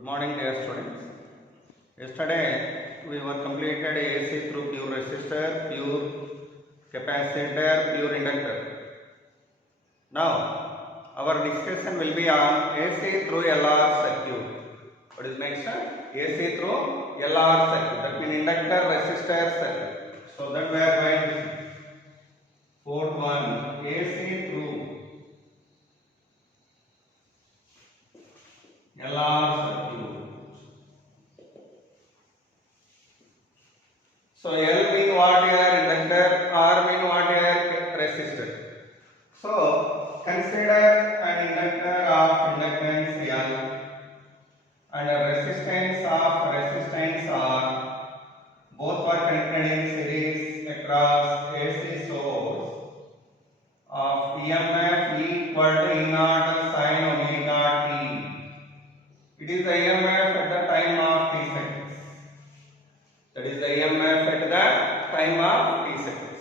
Good morning, dear students. Yesterday we were completed AC through pure resistor, pure capacitor, pure inductor. Now our discussion will be on AC through LR circuit. What is next? AC through LR circuit. That means inductor resistor circuit. So that we are going to see. Fourth one, AC through LR circuit. So L mean what here? Inductor. R mean what here? Resistor. So consider an inductor of inductance L and a resistance of resistance R. Both are connected in series across AC source of EMF equal to E naught sin omega t. It is the EMF at the time of t seconds. That is the EMF at the time of t seconds.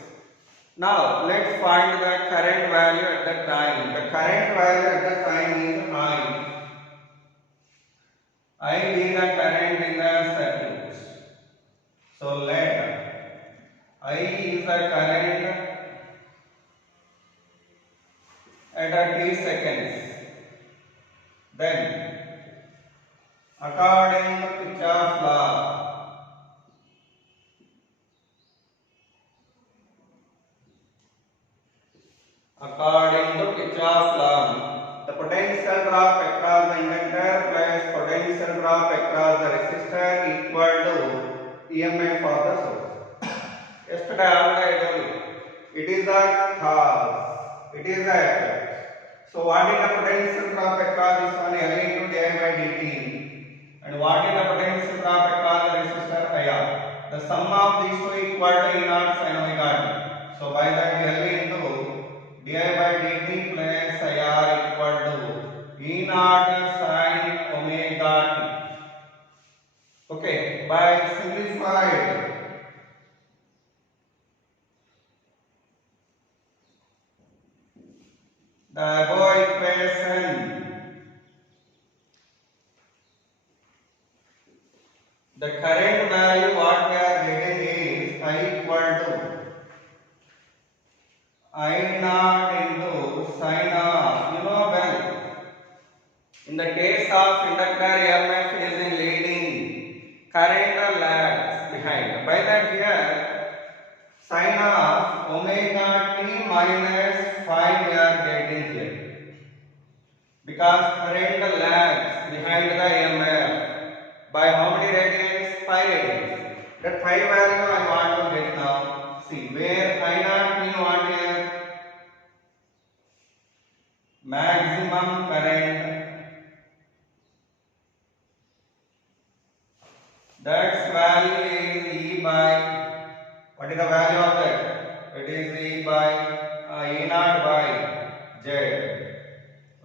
Now let's find the current value at that time. The current value at that time is I. I being the current in the circuit. So let I is the current at t seconds. Then according to Kirchhoff's law, the potential drop across the inductor plus potential drop across the resistor equal to EMF of the source. Yesterday already I told you, it is the cause, it is the effect. So what is the potential drop across this one? L into di by dt. And what is the potential drop across the resistor? IR. The sum of these two equal to E naught sin omega t. So by that L into di by dt plus IR equal to E naught sin omega t. Okay, by simplified the above equation, the current value what we are getting is I equal to I naught into sin of, you know well, in the case of inductor EMF is in leading, current lags behind. By that here, sin of omega t minus 5 we are getting here. Because current lags behind the EMF by how many radians? 5 radians. That 5 value I want to get now. See, where I naught mean what here? Maximum current. That's value is E by, what is the value of that? It is E by E naught by Z.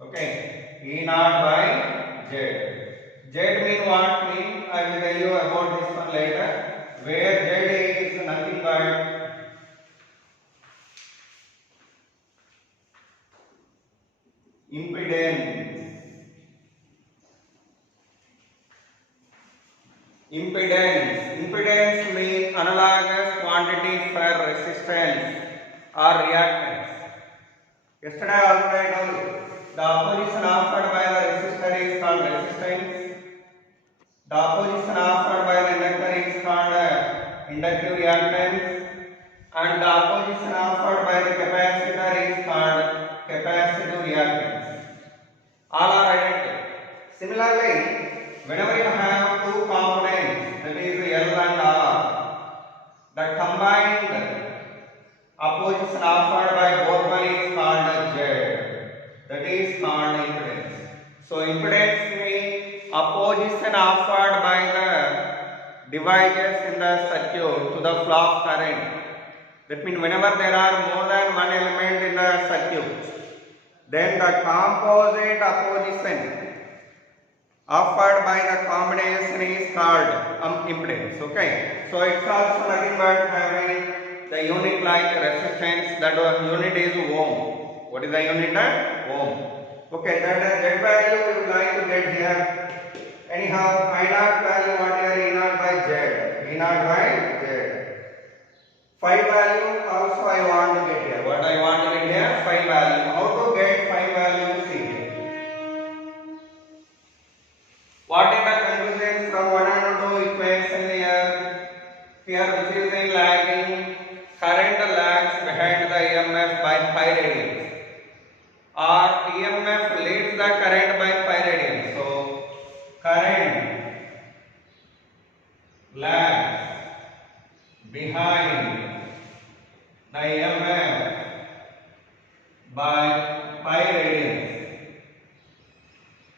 Okay, E naught by Z. Z mean what mean? I will tell you about this one later. Where Z is nothing but impedance. Impedance means analogous quantity for resistance or reactance. Yesterday also I told you, the opposition offered by the resistor is called resistance. The opposition offered by the inductor is called inductive reactance. And the opposition offered by the capacitor is called capacitive reactance. All are identical. Similarly, whenever you have two components, that is L and R, the combined opposition offered by both one is called Z. That is called impedance. So impedance means opposition offered by the devices in the circuit to the flow of current. That means whenever there are more than one element in the circuit, then the composite opposition offered by the combination is called impedance. Okay, so it's also nothing but having the unit like resistance. That unit is ohm. What is the unit? Ohm. Okay, that value we would like to get here. Anyhow, I naught value what here E naught by Z. E naught by Z. Phi value also I want to get here. What I want to get here? Phi value. How to get phi value? See. What is the conclusion from 1 and 2 equation here? Here which is in lagging, current lags behind the EMF by pi radians. Or EMF leads the current by pi radians. So current lags behind the EMF by pi radians.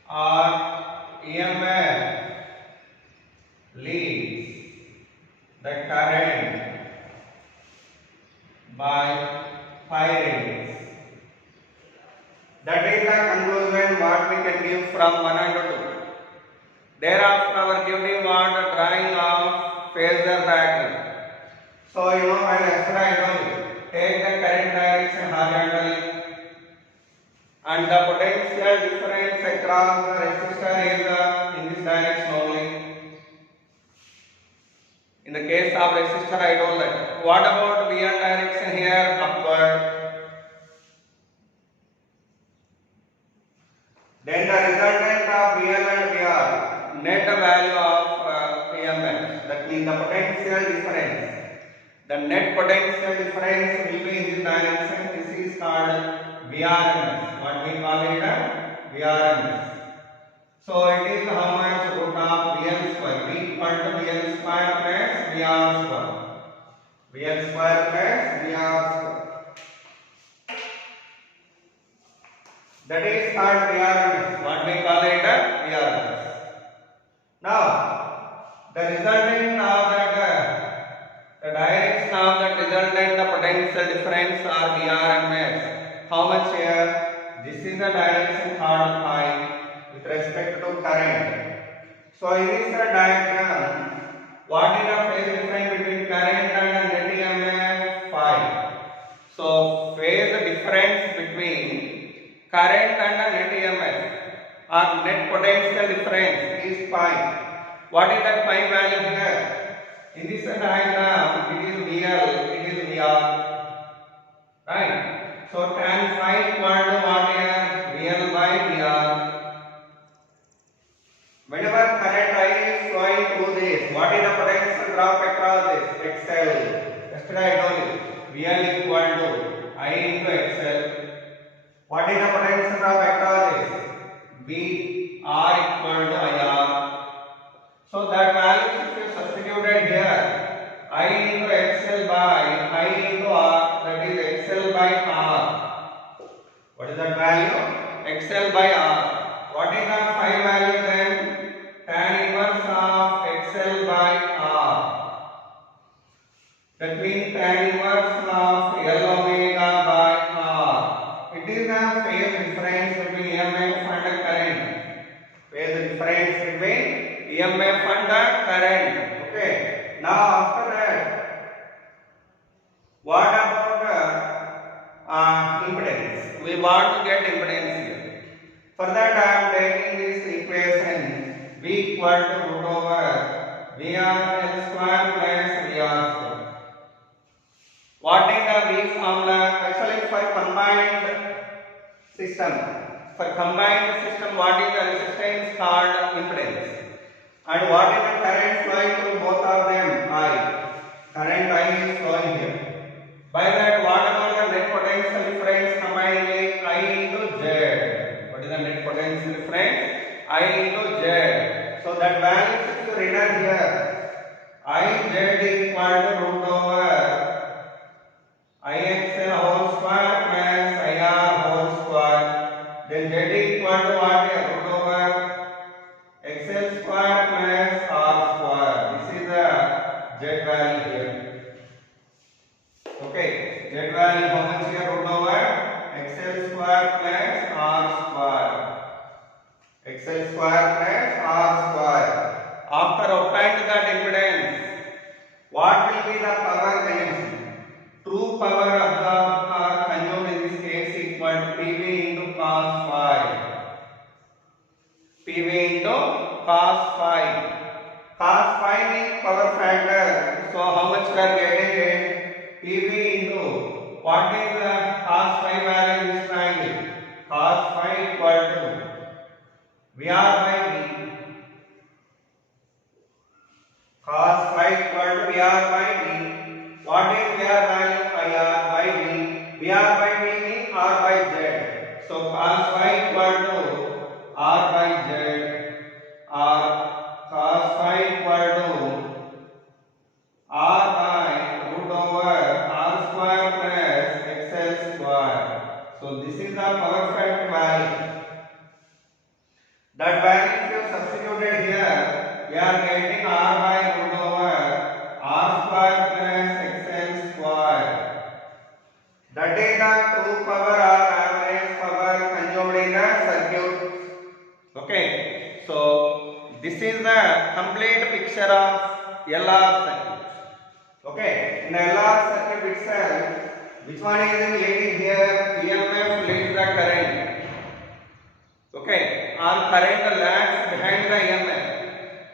Or EMF leads the current by pi radians. That is the conclusion what we can give from 1 and 2. Thereafter our duty was the drawing of phasor diagram. So when yesterday I told you, take the current direction horizontally and the potential difference across the resistor is in this direction only. In the case of resistor I told that. What about VL direction here? Upward. Then the resultant of VL and VR, net value of EMF, that means the potential difference. The net potential difference will be in this direction. This is called VRMS. What we call it? VRMS. So it is how much root of VL square. V equal to VL square plus VR square. VL square plus VR square. That is called VRMS. What we call it? VRMS. Now, the resultant of that, the direction of that resultant, the potential difference or VRMS. How much here? This is the direction called phi with respect to current. So in this diagram, what is the phase difference between current and net EMF? Phi. So phase difference between current and net EMF or net potential difference is phi. What is that phi value here? In this diagram, it is VL, it is VR, right? So tan phi equal to what here? VL by VR. Whenever current I is flowing through this, what is the potential drop across this? XL. Yesterday I told you, VL equal to I into XL. What is the potential drop across this? VR equal to IR. So that value if you substituted here, I into XL by I into R, that is XL by R. What is that value? XL by R. What is the phi value then? Tan inverse of XL by R. That means tan inverse of L omega by R. It is the phase difference between EMF and current. Phase difference between EMF and current. Okay. Now after that, what about impedance? We want to get impedance here. For that I am taking this equation V equal to root over VRL square plus VR square. What is the V formula? Actually for combined system. For combined system, what is the resistance called impedance? And what is the current flowing through both of them? I. Current I is flowing here. By that, what about the net potential difference combinedly? I into Z. What is the net potential difference? I into Z. So that value is written here. I Z equal to root over IXL whole square plus IR whole square. Then Z equal to what here? Root over XL square plus R square. This is the Z value here. Okay, Z value how much here? Root over XL square plus R square. XL square plus R square. After obtained that impedance, what cos phi. Cos phi means power factor. So how much we are getting it? PV into what is the cos phi value in this triangle? Cos phi equal to VR by V. Cos phi equal to VR by V. What is VR value? IR by V. VR by V means R by Z. So cos phi equal to R by Z, or cos phi equal to R by root over R square plus XL square. So this is the power factor value. That value if you substituted here, we are getting R by root over R square plus XL square. That is the true power or average power consumed in the circuit. Okay, so this is the complete picture of LR circuit. Okay, in LR circuit itself, which one is leading here? EMF leads the current. Okay, our current lags behind the EMF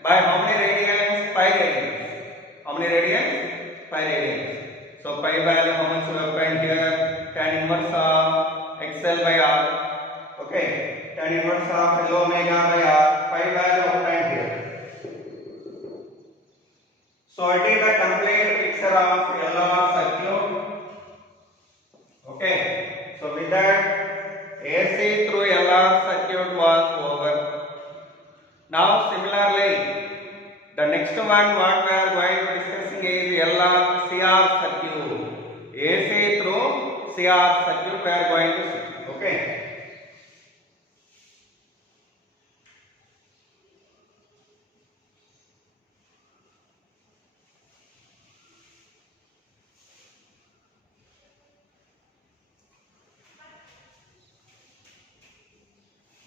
by how many radians? Pi radians. How many radians? Pi radians. So pi value how much we have found here? Tan inverse of XL by R. Okay, tan inverse of L omega by R. Pi value obtained here. So it is a complete picture of LR circuit. Okay, so with that AC through LR circuit was over. Now similarly, the next one what we are going to discussing is LR CR circuit. AC through CR circuit we are going to see. Okay.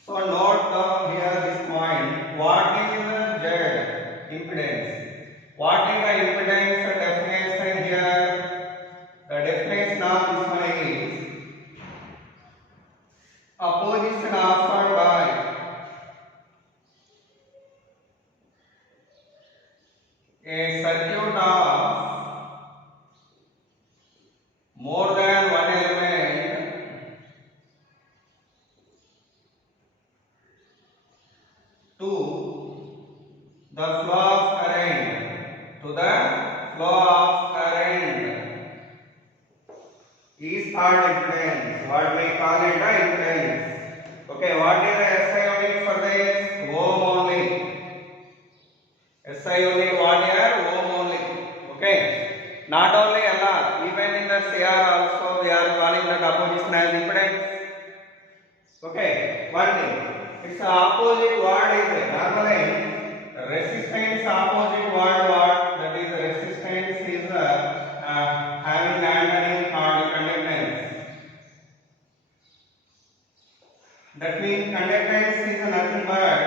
So note down here this point. What is the Z impedance? What is the impedance definition here? The definition of this one is opposition offered by a circuit of more than one element to the flow of current, to the flow of current is called impedance. What we call it a impedance. Okay, what is the SI unit for this? Ohm only. SI unit what here? Ohm only. Okay, not only LR, even in the CR also we are calling that opposition as impedance. Okay, one thing, its opposite word is normally resistance opposite word what? That is resistance is having antonym called conductance. That means conductance is nothing but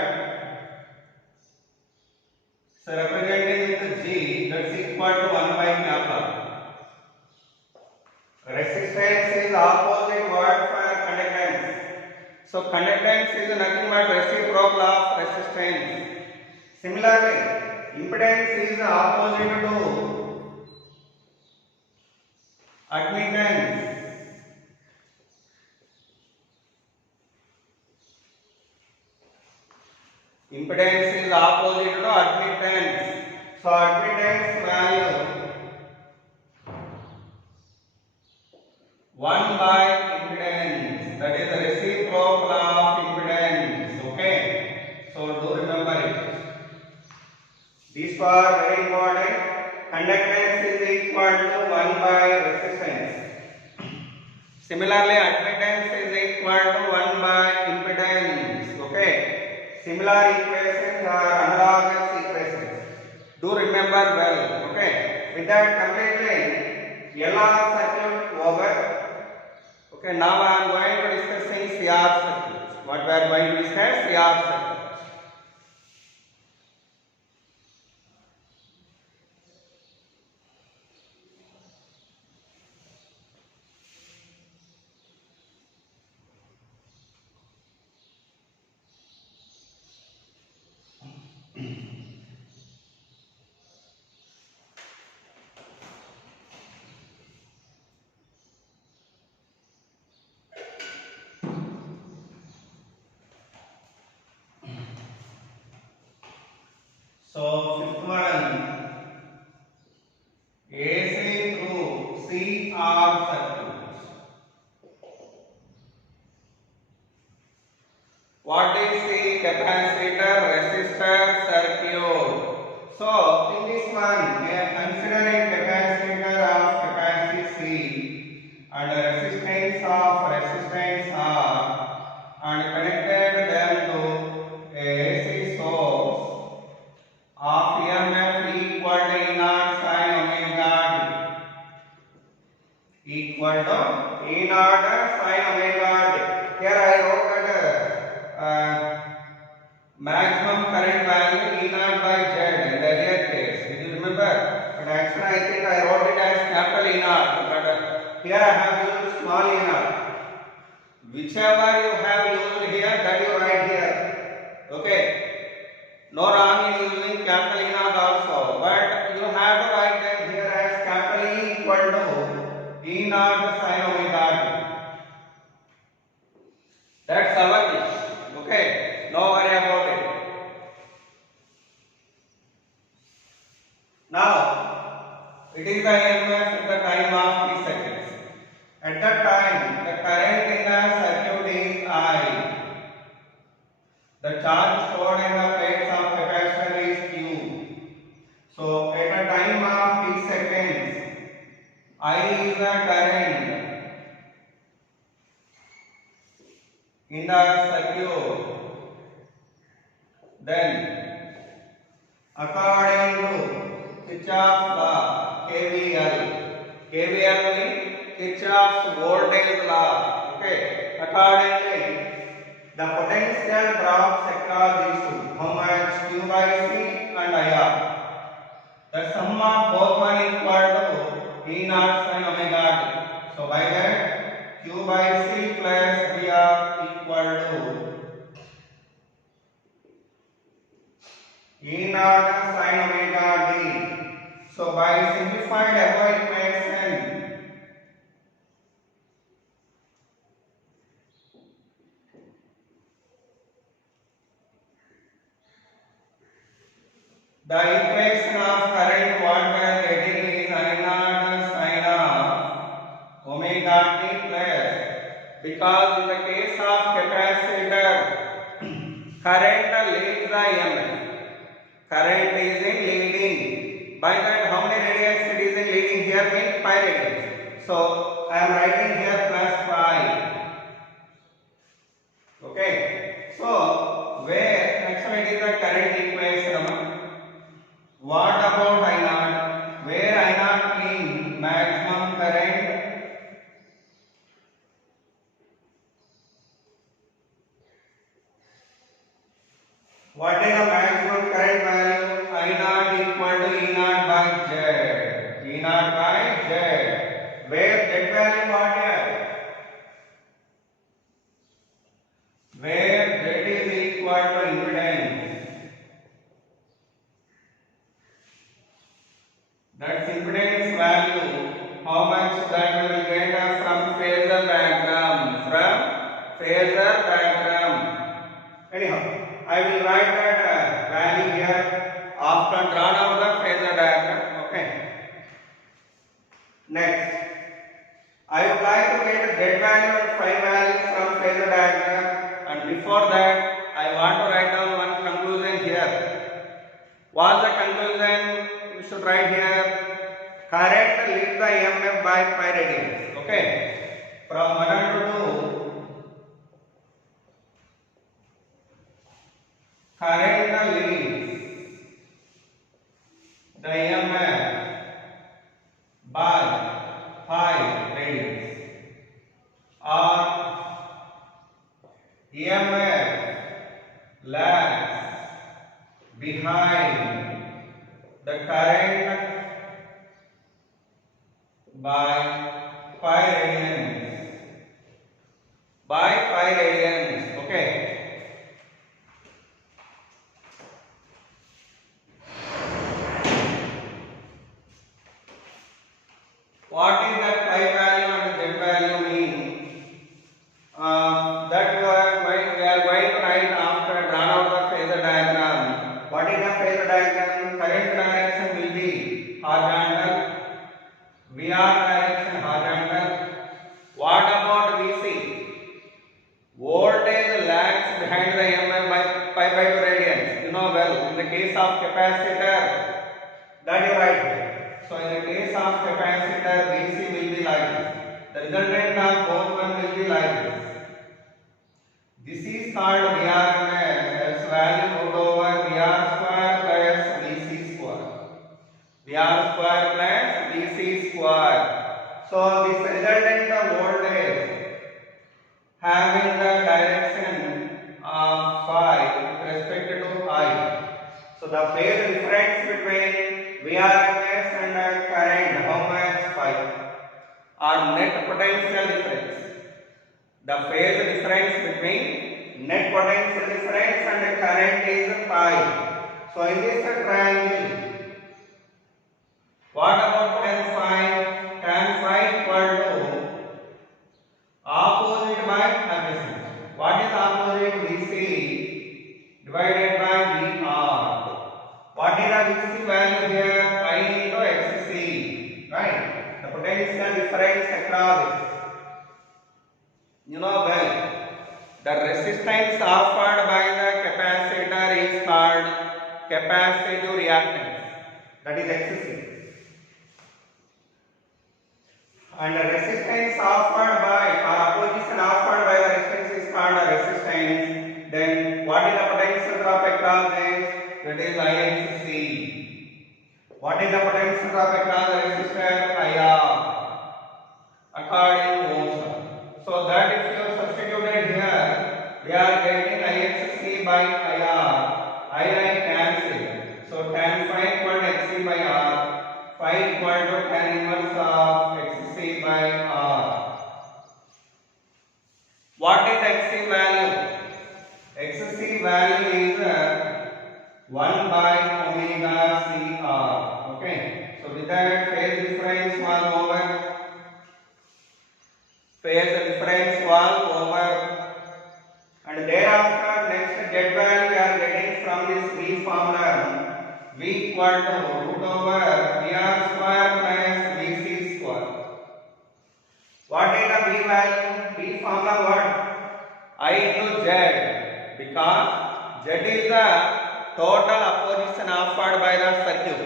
so represented with G, that's equal to 1 by kappa. Resistance is opposite word for conductance. So conductance is nothing but reciprocal of resistance. Similarly, impedance is opposite to admittance. Impedance is opposite to admittance. So admittance value 1 by impedance. That is the reciprocal of impedance. Okay. So do remember it. These are very important. Conductance is equal to 1 by resistance. Similarly, admittance is equal to 1 by impedance. Okay. Similar equations are analogous equations. Do remember well. Okay. With that completely, LR circuit over. Okay. Now I am going to discussing CR circuit. What we are going to discuss? CR circuit. So fifth one, AC through CR circuits. What is the capacitor resistor circuit? So in this one, we are considering capacitor of capacity C and resistance of resistance R and connected them to a AC source of EMF equal to E naught sin omega t. Equal to E naught sin omega t. Here I wrote that maximum current value E naught by Z in the earlier case. Did you remember? But actually I think I wrote it as capital E naught. But here I have used small E naught. Whichever you have used here, that you write here. Okay. No wrong in using capital E naught also. But you have to write that here as capital E equal to E naught sin omega t. That's our wish. Okay. No worry about it. Now, it is the EMF at the time of t seconds. At that time, the current in the circuit is I. The charge stored in the plates of capacitor is Q. So, at the time of t seconds, I is the current in the circuit. Then, according to Kirchhoff's law, KVL means Kirchhoff's voltage law. Okay. Accordingly, the potential drops across these two. How much? Q by C and IR. The sum of both one equal to E naught sin omega t. So by that, Q by C plus VR equal to E naught sin omega t. So by simplified above equation, the equation of current what we are getting is I naught sin of omega t plus, because in the case of capacitor, current leads the EMF. Current is in leading. By that, how many radians it is in leading here means pi radians. So I am writing here plus pi. Okay. So where actually it is the current equation. What about I naught? Where I naught means maximum current. What is the maximum current value? I naught equal to E naught by Z. E naught by Z. Where Z value what here? Where Z is equal to impedance. That impedance value, how much that we will get from phasor diagram. From phasor diagram. Anyhow, I will write that value here after drawn out the phasor diagram. Okay. Next, I would like to get Z value and phi value from phasor diagram, and before that, I want to write down one conclusion here. What's the conclusion? We should write here. Current leads the EMF by pi radians. Okay. From 1 to 2, current leads the EMF by pi radians, or EMF lags behind the current by pi radians. By pi radians. Okay. What is that pi value and z value mean? That we are going to write after drawn out the phasor diagram. What is the phasor diagram, current direction will be horizontal, VR direction horizontal. What about VC? Voltage lags behind the EMF by pi by 2 radians. You know well, in the case of capacitor, that is right. So in the case of capacitor, VC will be like this. The resultant of both one will be like this. This is called VRMS as value root over VR square plus VC square. VR square plus VC square. So this resultant voltage having the direction of phi with respect to I. So the phase difference between VRMS and current, how much phi? Or net potential difference. The phase difference between net potential difference and current is phi. So in this triangle, what about tan phi? Tan phi equal to opposite by adjacent. What is opposite? VC divided by VR. What is the VC value here? I into XC. Right? The potential difference across this. You know well. The resistance offered by the capacitor is called capacitive reactance. That is XC. And the resistance offered by or opposition offered by the resistance is called a resistance. Then what is the potential drop across this? That is IXC. What is the potential drop across the resistor? IR. According to Ohm's law. So that if you substituted here, we are getting IXC by IR. II cancel. So tan phi equal to XC by R. Phi equal to tan inverse of XC by R. What is XC value? XC value is 1 by omega CR. Okay. So with that, phase difference was over. Phase difference was over. And thereafter, next Z value we are getting from this V formula. V equal to root over VR square plus VC square. What is the V value? V formula what? I into Z, because Z is the total opposition offered by the circuit.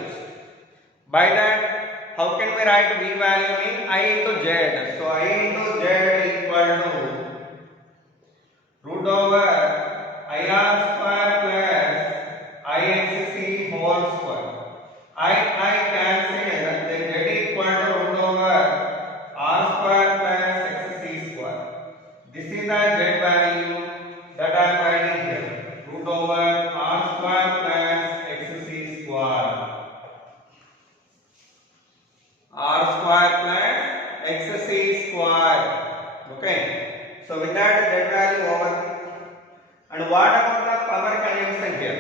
By that, how can we write V value in I into Z? So I into Z equal to root over IR square plus IXC whole square. I cancel, then Z equal to root over R square plus XC square. This is the Z value that I am writing here. Root over R square plus XC square. R square plus XC square. Okay. So with that Z value over. And what about the power consumption here?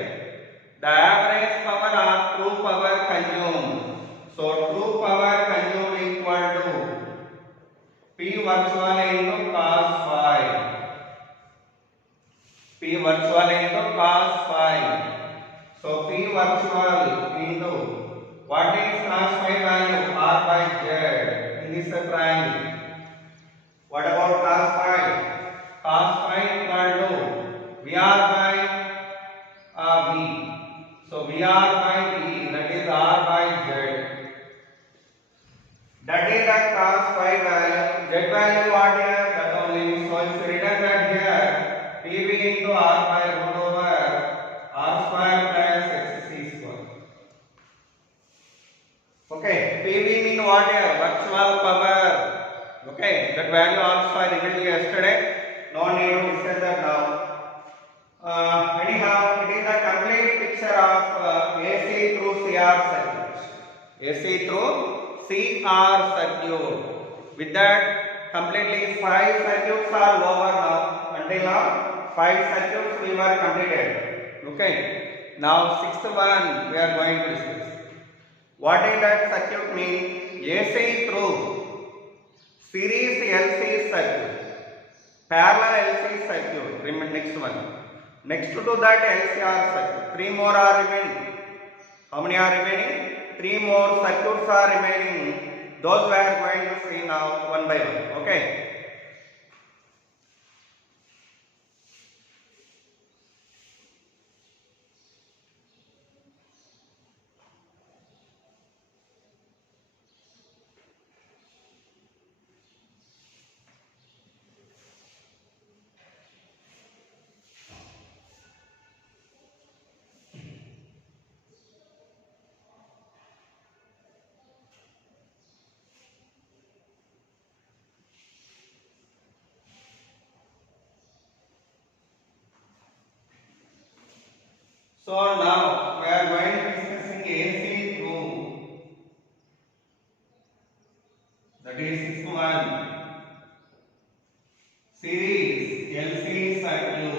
The average power or true power consumed. So true power consumed equal to P virtual into cos phi. P virtual into cos phi. So P virtual into what is cos phi value? R by Z in this triangle. What about cos phi? Cos phi equal to VR by V. So VR by V, that is R by Z. That is the cos phi value. Z value what here? That only. So if you written that here, PV into R by root over R square plus XC square. Okay, PV mean what here? Virtual power. Okay, that value also I revealed yesterday. No need to discuss that now. Anyhow, it is a complete picture of AC through CR circuit. AC through CR circuit. With that, completely 5 circuits are over now. Until now, 5 circuits we were completed. Okay. Now, 6th one we are going to discuss. What is that circuit mean? AC through series LC circuit, parallel LC circuit. Remember next one. Next to that LCR circuit, 3 more are remaining. How many are remaining? 3 more circuits are remaining. Those we are going to see now one by one. Okay. So now we are going to discussing AC through, that is this one, series LC circuit.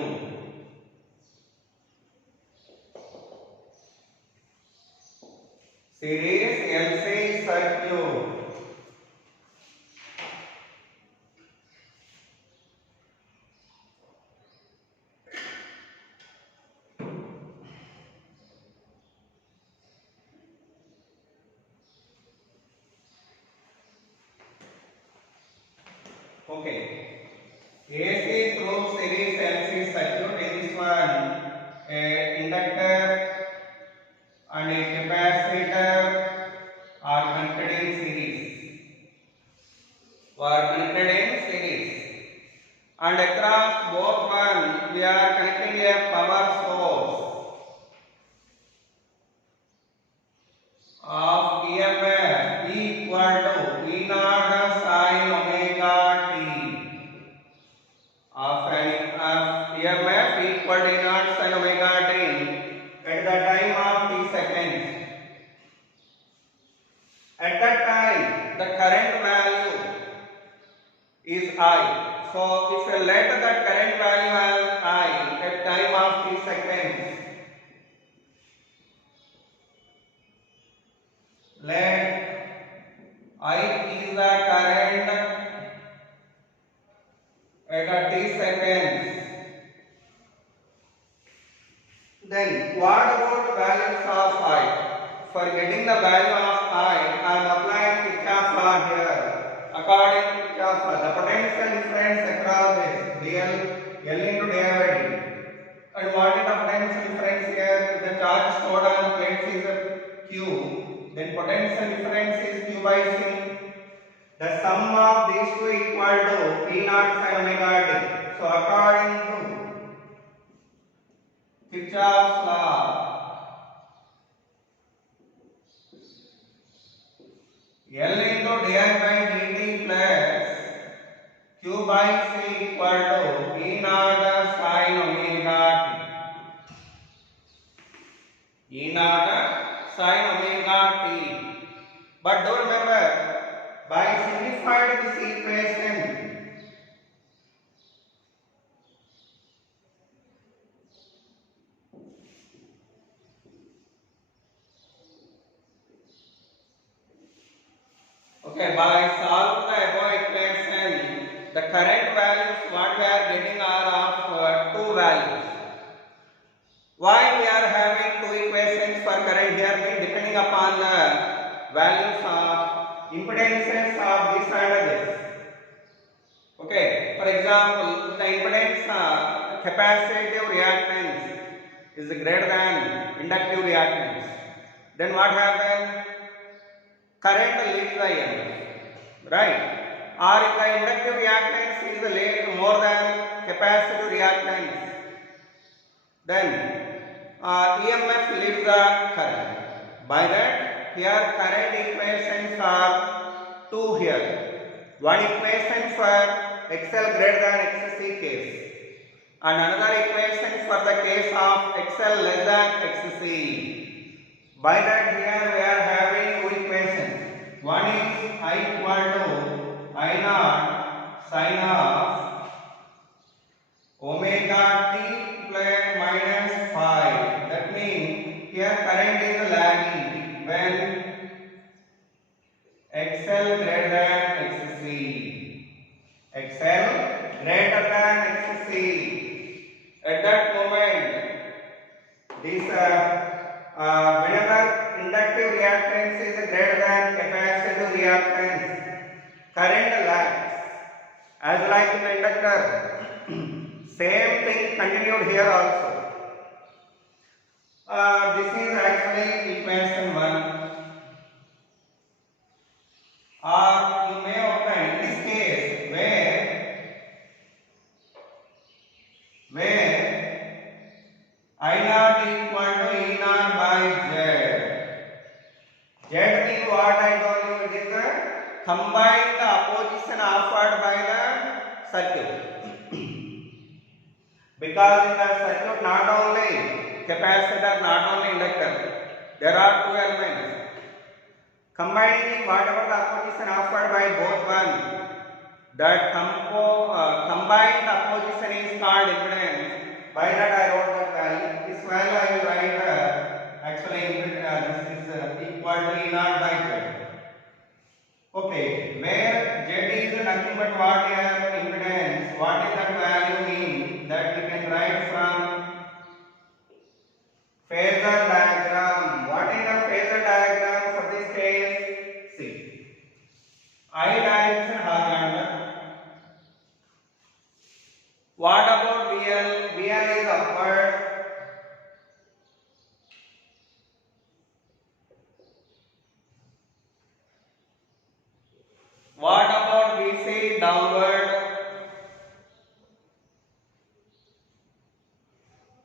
Series LC circuit. Okay. AC through series LC circuit. In this one, a inductor and a capacitor are connected in series. And across both one, we are connecting a power source of EMF equal to E naught sin omega t. Of EMF equal to E naught sin omega t at the time of t seconds. At that time, the current value is I. So, if you let that current value as I at time of t seconds, let I is the current at a t seconds. Then what about values of I? For getting the value of I am applying Kirchhoff's law here. According to Kirchhoff's law, the potential difference across this L into di by dt. And what is the potential difference here? The charge stored on the plates is Q. Then potential difference is Q by C. The sum of these two equal to P naught sin omega t. So according to Kirchhoff's law, L into di by dt plus Q by C equal to E naught sin omega t. E naught sin omega t. But do remember, by simplifying this equation, okay, by solving the above equation, the current values what we are getting are of two values. Why we are having two equations for current here? Means depending upon the values of impedances of this and this. Okay, for example, the impedance capacitive reactance is greater than inductive reactance. Then what happens? Current leads the EMF, right? Or if the inductive reactance is more than capacitive reactance, then EMF leads the current. By that, here current equations are two here. One equation for XL greater than XC case, and another equation for the case of XL less than XC. By that, here we are having two equations. One is I equal to I naught sin of omega t plus minus phi. That means here current is lagging when XL greater than XC. XL greater than XC. At that moment, this whenever inductive reactance is greater than capacitive reactance, current lags. As like in the inductor, same thing continued here also. This is actually equation 1. Or you may obtain in this case where I naught equal to E naught by Z. Z means what I told you, it is the combined opposition offered by the circuit. Because in the circuit not only capacitor, not only inductor, there are two elements. Combining whatever the opposition offered by both one, that combined opposition is called impedance. By that I wrote that value. This value I will write actually this is equal to E naught by Z. Okay, where Z is nothing but what here impedance. What is that value mean? That we can write from phasor diagram. What is the phasor diagram for this case? See, I direction horizontal. What about VL? VL is upward. What about VC? Downward.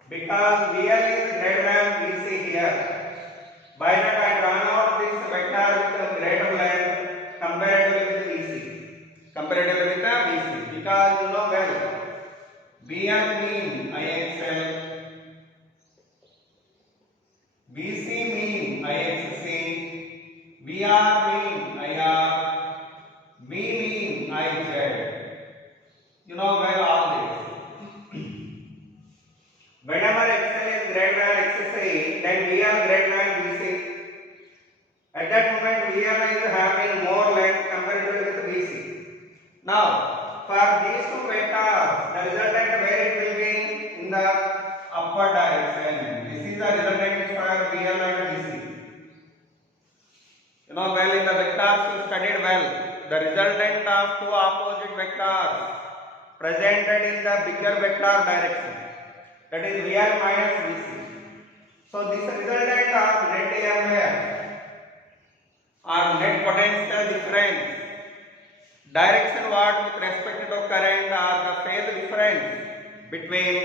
Because VL is greater than VC here. By that I draw out this vector with a greater length comparatively with VC. Comparatively with the VC. Because you know well, VL mean IXL, VC mean IXC, VR mean IR, V mean IZ. You know well all this. Whenever XL is greater than XC, then VR greater than VC. At that moment, VR is having more length comparatively with VC. Now, for these two vectors, the resultant where it will be in the upward direction. This is the resultant for VL and VC. You know well in the vectors you studied well. The resultant of two opposite vectors presented in the bigger vector direction. That is VL minus VC. So this resultant of net EMF or net potential difference, direction what with respect to current or the phase difference between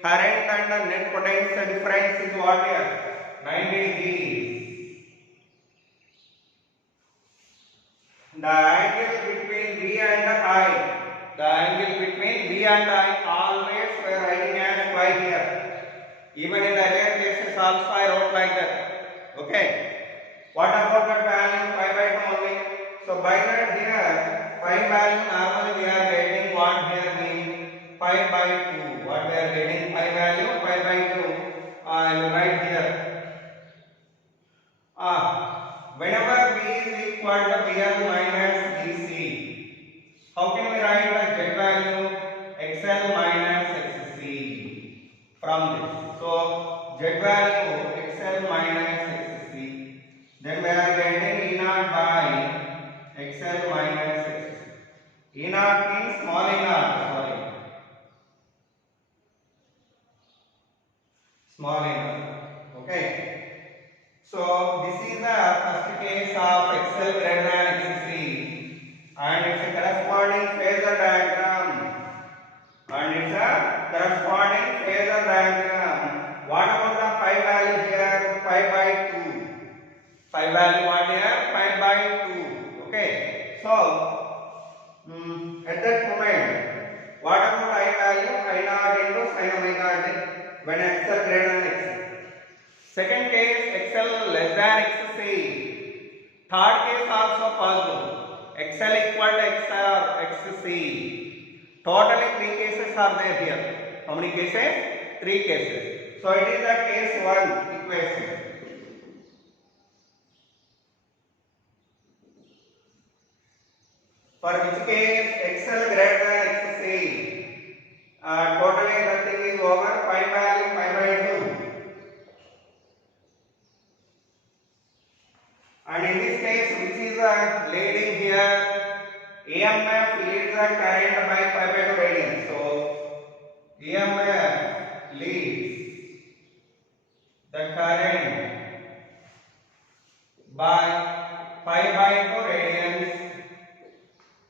current and the net potential difference is what here? 90 degrees. The angle between V and I, always we are writing as pi here. Even in the earlier cases also I wrote like that. Okay. What about that value? Pi by 2 only. So by that here, pi value normally we are getting what here mean pi by 2. What we are getting pi value? Pi by 2. I will write here. Whenever V is equal to VL minus VC, how can we write the Z value? XL minus XC from this. So Z value XL minus XC. Then we are getting E naught by XL minus XC. E naught means small e naught. Sorry. Small e naught. Okay. So this is the first case of XL greater than XC and its corresponding phasor diagram. What about the pi value here? Pi by 2. Pi value what here? Pi by 2. Okay. So at that moment, what about I value? I naught into sin omega t when XL greater than XC. Second case, XL less than XC. Third case also possible. XL equal to XC. Totally 3 cases are there here. How many cases? 3 cases. So it is the case 1 equation. For which case XL greater than XC. Totally nothing is over. Pi value pi by 2. And in this case, which is leading here? EMF leads the current by pi by 2 radians. So EMF leads the current by pi by 2 radians,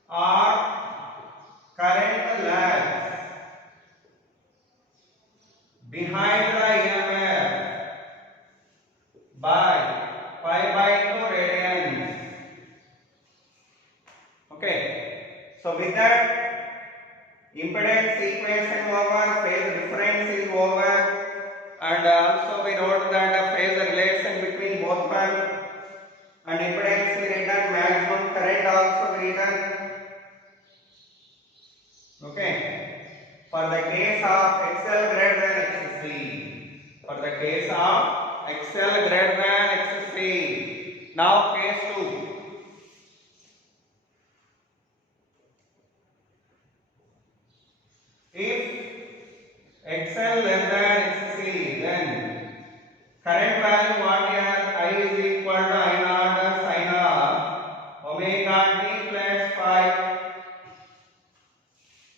or current lags behind the EMF by pi by 2 radians. Okay, so with that, impedance equation over, phase difference is over, and also we wrote that phase relation between both them, and impedance we written, maximum current also we written. Okay, for the case of XL greater than XC, for the case of XL greater than XC. Now case 2. If XL less than XC, then current value what here? I is equal to I naught sin of omega t plus phi,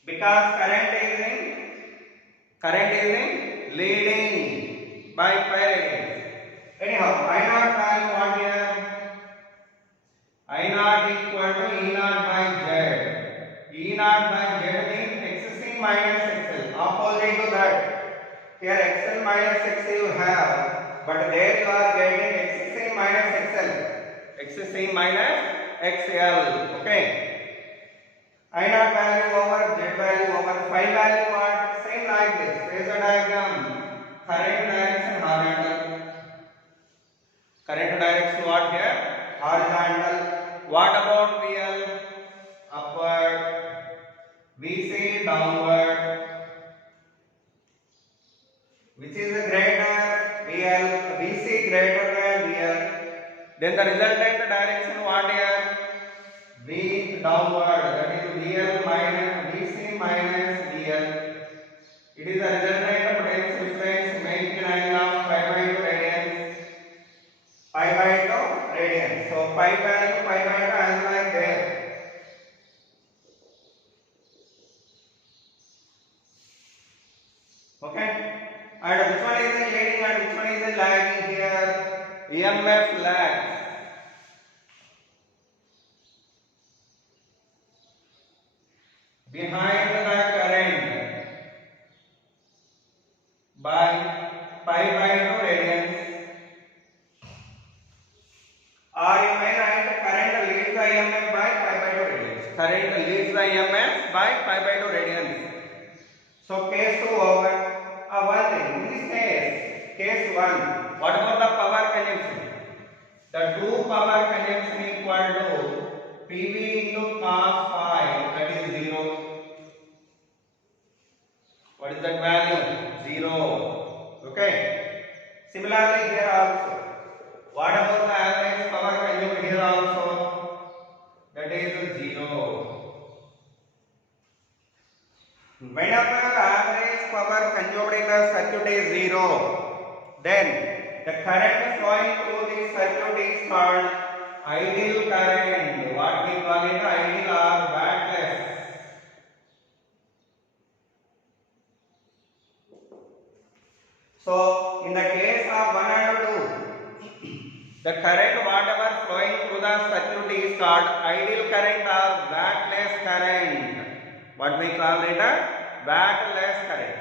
because current is in leading by pi radians. Anyhow, I naught value what here? I naught equal to E naught by Z. E naught by Z means XC minus XL. Opposite to that, here XL minus XC you have, but there you are getting XC minus XL. XC minus XL. Okay. I naught value over Z value over phi value what? Same like this. Phasor diagram. Current direction horizontal. Current direction what here? Horizontal. What about VL? Upward. VC downward. Which is greater? VL. VC greater than VL. Then the resultant direction what here? V downward. That is VL minus VC minus VL. It is the resultant potential difference making an angle of pi by 2 radians. Pi by 2 radians. So pi value pi by 2 as like there. Okay. And which one is leading and which one is lagging here? EMF lags. Behind the current by pi by 2 radians, or you may write current leads the EMF by pi by 2 radians. Current leads the EMF by pi by 2 radians. So case 2 over. One thing, in this case 1, what about the power consumption? The two power consumption equal to PV into cos phi, that is 0. What is that value? 0. Okay. Similarly here also. What about the average power consumed here also? That is 0. Whenever average power consumed in the circuit is 0, then the current flowing through this circuit is called ideal current. What we call it? Ideal or wattless. So in the case of 1 and 2, the current whatever flowing through the circuit is called ideal current or wattless current. What we call it? Wattless current.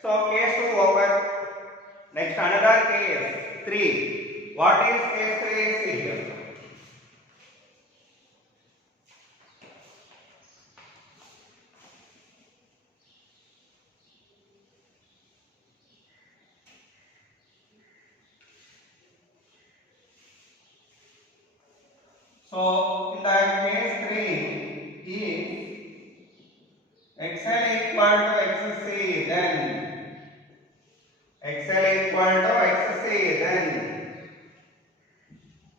So case 2 over. Next another case 3. What is case 3? See here. So in the case 3, if XL equal to XC, then XL equal to XC, then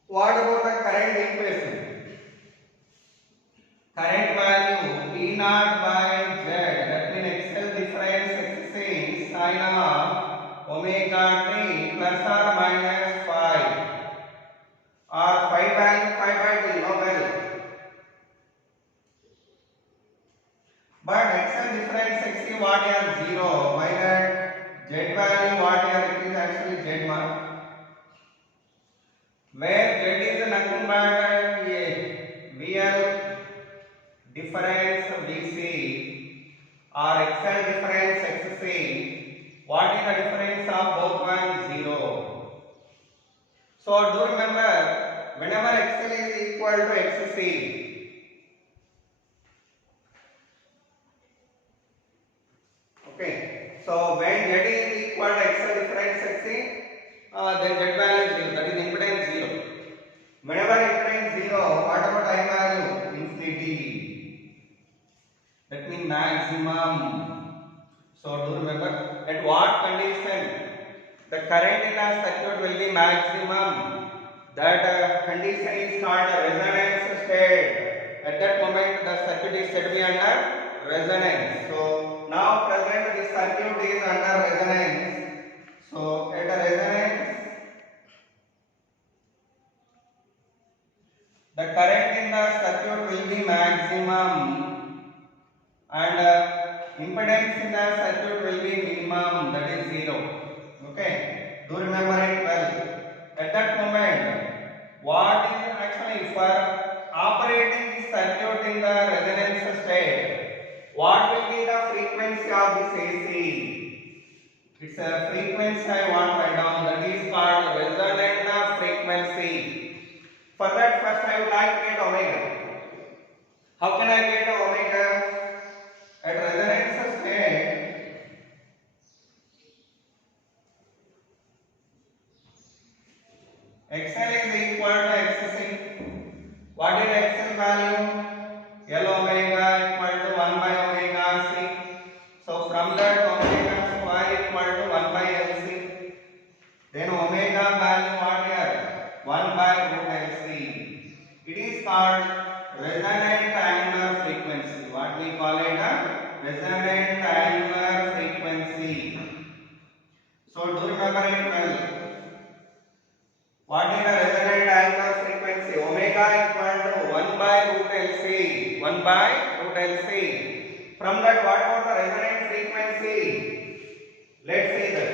what about the current equation? Current value E naught by Z, that means XL difference XC sin of omega t plus or minus phi, or phi value nothing but VL difference VC or XL difference XC. What is the difference of both ones? 0. So do remember, whenever XL is equal to XC, okay, so when Z is equal to XL difference XC, then Z value is 0, that is impedance 0. Whenever impedance 0, what about I value? Infinity. That means maximum. So do remember, at what condition the current in a circuit will be maximum? That condition is called resonance state. At that moment the circuit is said to be under resonance. So now present this circuit is under resonance. So at a resonance, the current in the circuit will be maximum and impedance in the circuit will be minimum, that is 0. Okay, do remember it well. At that moment, what is actually for operating the circuit in the resonance state, what will be the frequency of this AC? It's a frequency I want to write down, that is called resonant frequency. For that, first I would like to get omega. How can I get omega? At resonance state, XL is equal to XC. What is XL value? L omega equal to 1 by omega C. So from that omega square equal to 1 by LC. Then omega value what here? 1 by root LC. It is called resonant angular frequency. What we call it? Resonant angular frequency. So do remember it well. What is the resonant angular frequency? Omega equal to 1 by root LC. 1 by root LC. From that, what about the resonant frequency? Let's see that.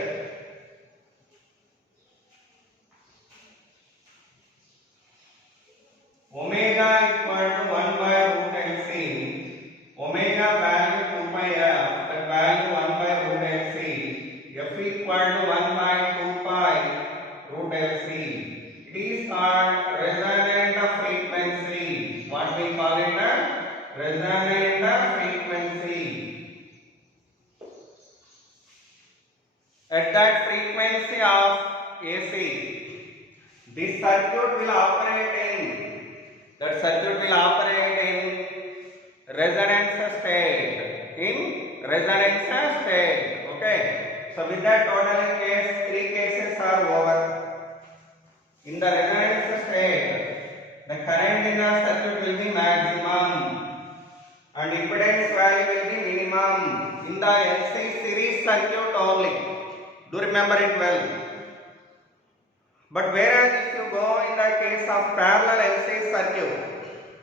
Omega equal to 1 by root LC. Omega value 2 by F. That value 1 by root LC. F equal to 1 by 2 pi root LC. It is called resonant frequency. What we call it? Resonant frequency. At that frequency of AC, this circuit will operate in resonance state. Okay. So with that, total case, 3 cases are over. In the resonance state, the current in the circuit will be maximum and impedance value will be minimum in the LC series circuit only. Do remember it well. But whereas if you go in the case of parallel LC circuit,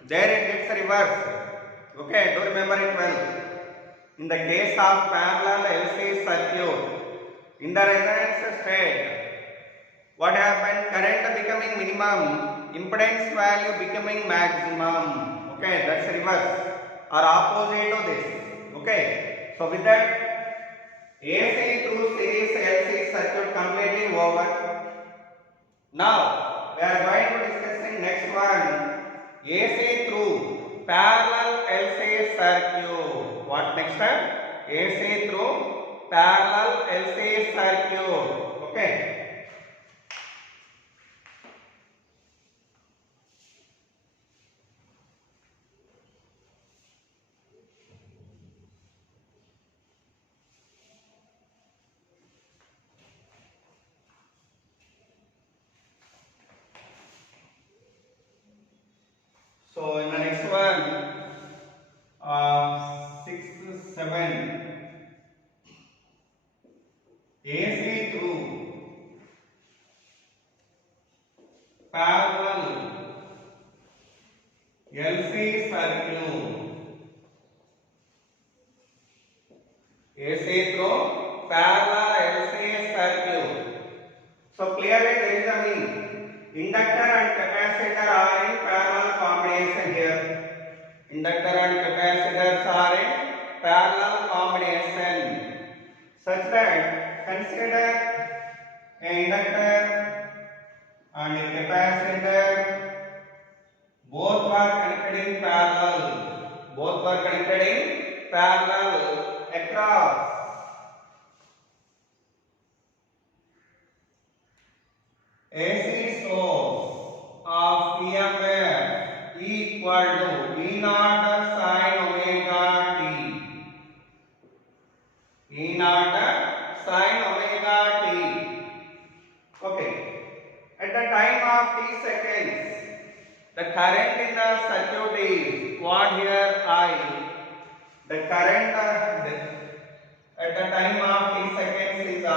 there it gets reversed. Okay, do remember it well. In the case of parallel LC circuit, in the resonance state, what happened? Current becoming minimum, impedance value becoming maximum. Okay, that's reverse or opposite to this. Okay, so with that, AC through series LC circuit completely over. Now we are going to discussing next one, AC through parallel LC circuit. What next time? AC through parallel LC circuit. Okay. So in the next one, 6, 7, AC through parallel LC circuit. AC through parallel LC circuit. So clearly there is a mean inductor and capacitor are Inductor and capacitors are in parallel combination, such that consider a inductor and a capacitor, both are connected in parallel, across AC source of EMF equal to V naught sin omega t. V naught sin omega t. Okay. At the time of t seconds, the current in the circuit is what here I. The current at the time of t seconds is I.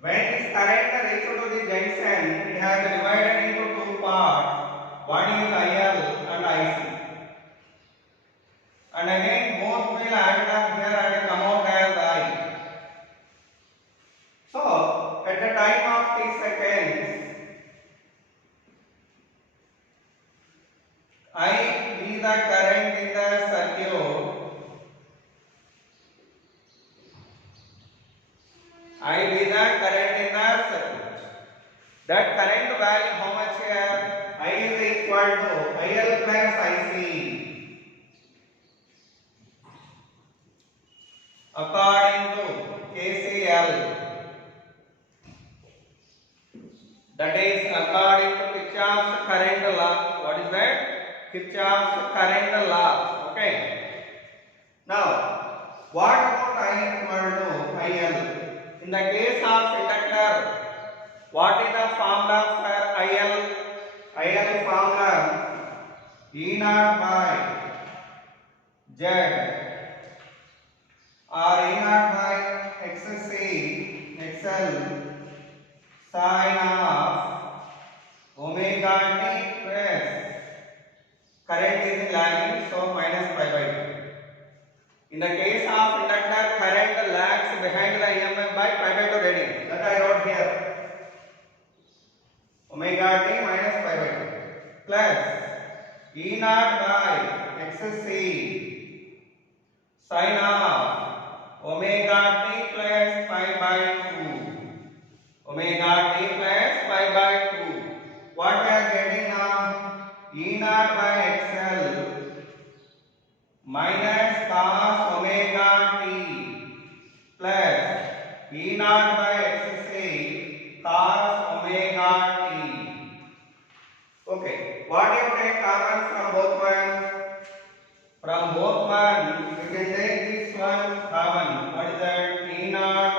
When this current reaches to the junction, it has divided into two parts. One is IL and IC. And again, both will add up here and come out as I. So, at the time of t seconds, I be the current in the circuit. I be the current in the circuit. That current value how much here? I is equal to IL plus IC. According to KCL. That is according to Kirchhoff's current law. What is that? Kirchhoff's current law. Okay. Now, what about I equal to IL? In the case of inductor, what is the formula for IL? IL formula E naught by Z or E naught by XC XL sin of omega t plus current is lagging, so minus pi by 2. In the case of inductor, current lags behind the EMF by pi by 2 radians. That I wrote here. Omega t minus pi by 2 plus E naught by XC sin of omega t plus pi by 2. Omega t plus pi by 2. What we are getting now? E naught by XL minus cos omega t plus E naught by XC cos omega t. Okay, what you take common from both ones? From both ones, you can take this one common. What is that? E naught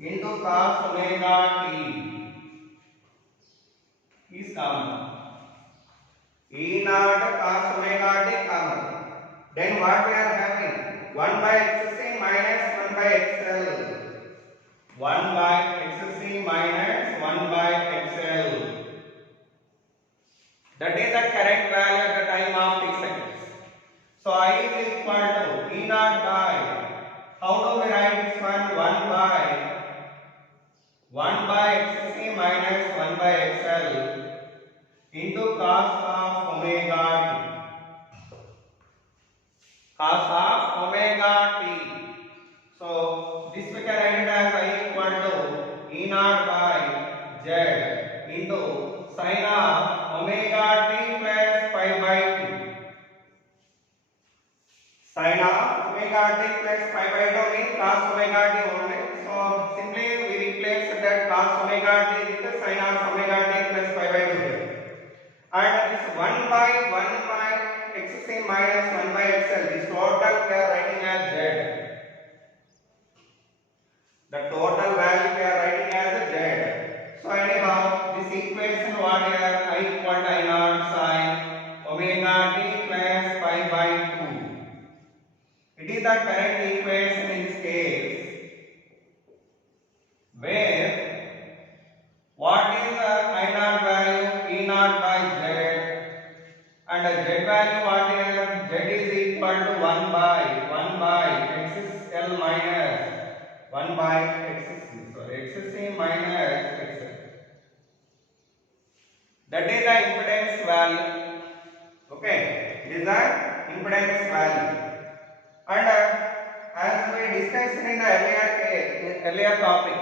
into cos omega t is common. E naught cos omega t common. Then what we are having? 1 by XC minus 1 by XL. 1 by XC minus 1 by XL. That is the correct value at the time of t seconds. So I is equal to E naught by, how do we write this one? 1 by XC minus 1 by XL into cos of omega t. Cos of omega t. So this we can write as I equal to E naught by Z into sin of omega t plus pi by 2. Sin of omega t plus pi by 2 means cos omega t only. So simply we replace that cos omega t with the sin of omega t plus pi by 2 here. And this 1 by XC minus 1 by XL, this total we are writing as Z. The total value we are writing as Z. So anyhow, this equation what here? I equal to I naught sin omega t plus pi by 2. It is the correct equation in this case, where what is the I naught value? E naught by Z, and the Z value what is? Z is equal to 1 by XL minus 1 by XC. Sorry, XC minus XL. That is the impedance value. Okay, it is the impedance value. And as we discussed in the earlier topic,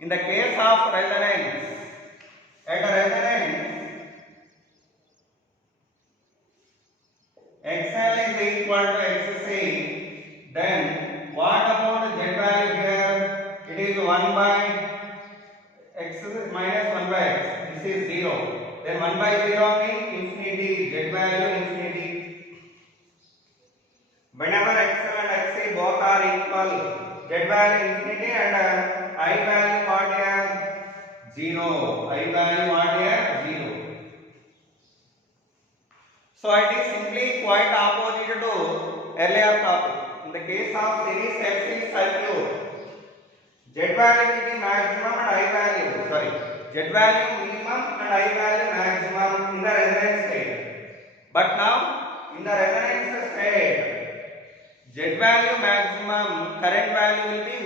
in the case of resonance, at a resonance, XL is equal to XC, then what about Z value here? It is 1 by X minus 1 by X. This is 0. Then 1 by 0 means infinity, Z value infinity. Whenever XL and XC both are equal, Z value infinity and I value what here? 0. I value what here? 0. So it is simply quite opposite to earlier topic. In the case of series LC circuit, Z value will be maximum and I value, Z value minimum and I value maximum in the resonance state. But now in the resonance state, Z value maximum, current value will be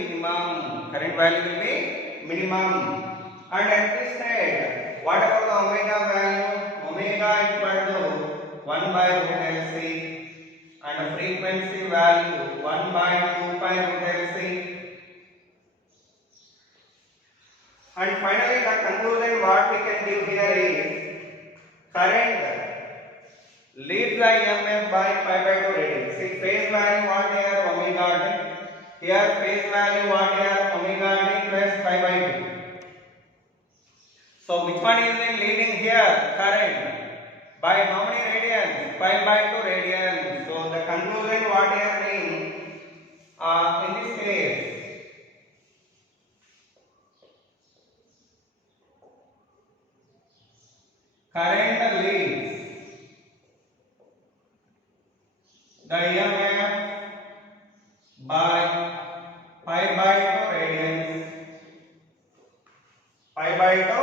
minimum. And at this state, what about the omega value? Omega equal to 1 by root LC, and the frequency value 1 by 2 pi root LC. And finally the conclusion what we can give here is current leads the EMF by pi by 2 radians. See phase value what here? Omega t. Here phase value what here? Omega t plus pi by 2. So which one is in leading here? Current. By how many radians? Pi by 2 radians. So the conclusion what here means in this case, current leads the EMF by pi by 2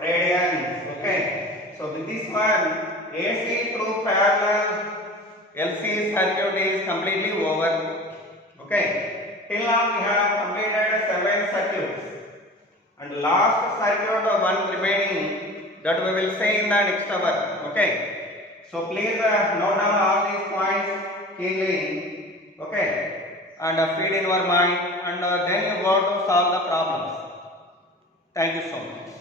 radians. Okay. So with this one, AC through parallel LC circuit is completely over. Okay. Till now we have completed 7 circuits, and last circuit one remaining that we will see in the next hour. Okay. So please note down all these points keenly. Okay. And feed in your mind, and then you go to solve the problems. Thank you so much.